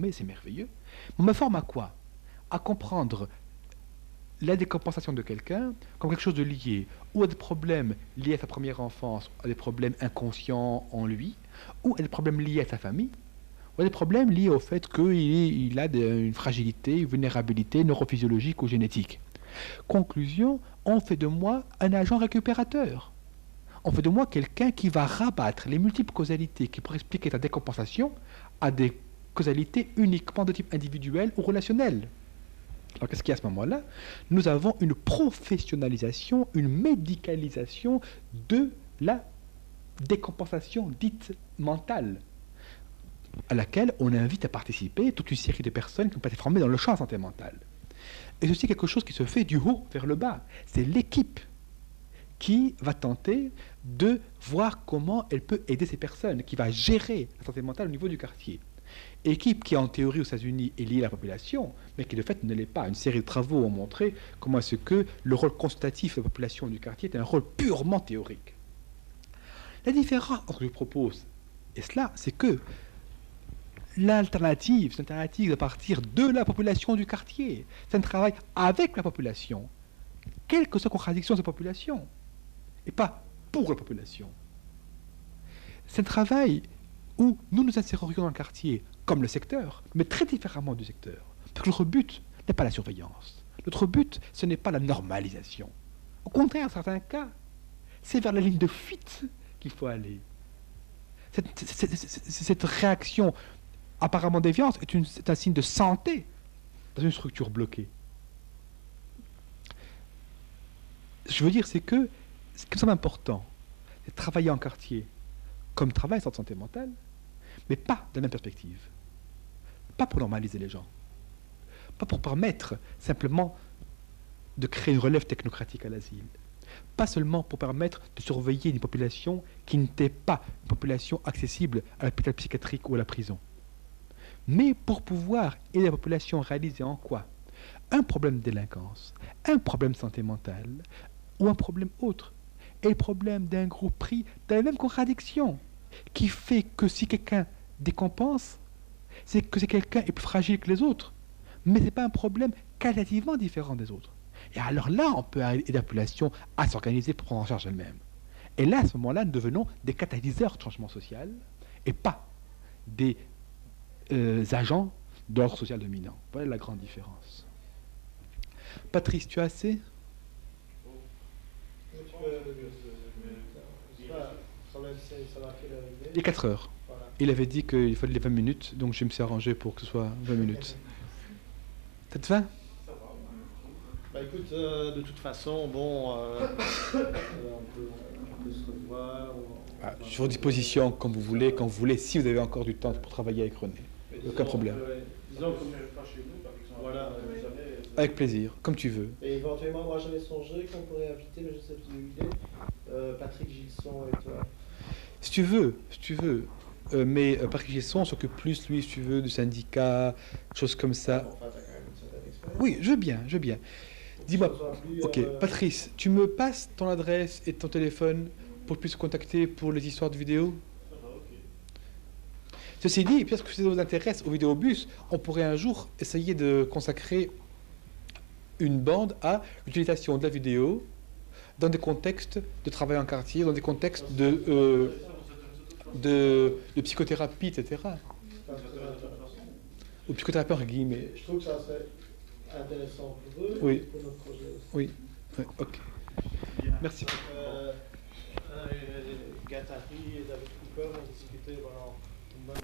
Mais c'est merveilleux. On me forme à quoi? À comprendre la décompensation de quelqu'un comme quelque chose de lié, ou à des problèmes liés à sa première enfance, à des problèmes inconscients en lui, ou à des problèmes liés à sa famille, ou à des problèmes liés au fait qu'il a une fragilité, une vulnérabilité neurophysiologique ou génétique. Conclusion, on fait de moi un agent récupérateur. On fait de moi quelqu'un qui va rabattre les multiples causalités qui pourraient expliquer ta décompensation à des causalités uniquement de type individuel ou relationnel. Alors qu'est-ce qu'il y a à ce moment-là? Nous avons une professionnalisation, une médicalisation de la décompensation dite mentale, à laquelle on invite à participer toute une série de personnes qui ont été formées dans le champ de la santé mentale. Et ceci est quelque chose qui se fait du haut vers le bas. C'est l'équipe qui va tenter de voir comment elle peut aider ces personnes, qui va gérer la santé mentale au niveau du quartier. Équipe qui, en théorie, aux États-Unis, est liée à la population, mais qui, de fait, ne l'est pas. Une série de travaux ont montré comment est-ce que le rôle consultatif de la population du quartier est un rôle purement théorique. La différence entre ce que je propose et cela, c'est que l'alternative, c'est une alternative à partir de la population du quartier. C'est un travail avec la population, quelle que soit la contradiction de cette population, et pas pour la population. C'est un travail où nous nous insérerions dans le quartier comme le secteur, mais très différemment du secteur. Parce que notre but n'est pas la surveillance. Notre but, ce n'est pas la normalisation. Au contraire, dans certains cas, c'est vers la ligne de fuite qu'il faut aller. Cette réaction apparemment déviante est un signe de santé dans une structure bloquée. Je veux dire, c'est que ce qui me semble important, c'est de travailler en quartier comme travail sur la santé mentale, mais pas de la même perspective. Pas pour normaliser les gens. Pas pour permettre simplement de créer une relève technocratique à l'asile. Pas seulement pour permettre de surveiller une population qui n'était pas une population accessible à l'hôpital psychiatrique ou à la prison. Mais pour pouvoir aider la population à réaliser en quoi un problème de délinquance, un problème de santé mentale ou un problème autre est le problème d'un groupe pris dans la même contradiction qui fait que si quelqu'un décompense, c'est que c'est quelqu'un est plus fragile que les autres, mais ce n'est pas un problème qualitativement différent des autres. Et alors là, on peut aider la population à s'organiser pour prendre en charge elle-même. Et là, à ce moment-là, nous devenons des catalyseurs de changement social et pas des agents d'ordre social dominant. Voilà la grande différence. Patrice, tu as assez? Il est 4 heures. Il avait dit qu'il fallait les 20 minutes, donc je me suis arrangé pour que ce soit 20 minutes. Ça te va? Bah écoute, de toute façon, bon, on peut se revoir. Je suis à votre disposition quand vous voulez, si vous avez encore du temps pour travailler avec René. Aucun problème. Disons que voilà. Avec plaisir, comme tu veux. Et éventuellement, moi j'avais songé qu'on pourrait inviter, mais je sais plus où il est, Patrick Gilson et toi. Si tu veux. Mais Patrick Gilson s'occupe plus, lui, si tu veux, du syndicat, choses comme ça. Enfin, t'as quand même une certaine expérience. Oui, je veux bien. Dis-moi, ok, Patrice, tu me passes ton adresse et ton téléphone pour que je puisse te contacter pour les histoires de vidéos? Ceci dit, puisque ça vous intéresse au vidéobus, on pourrait un jour essayer de consacrer une bande à l'utilisation de la vidéo dans des contextes de travail en quartier, dans des contextes de psychothérapie, etc. Ou psychothérapie entre guillemets. Je trouve que ça serait intéressant pour eux Oui. et pour notre projet aussi. Oui, ok. Merci. Gattari et David Cooper ont discuté pendant une bonne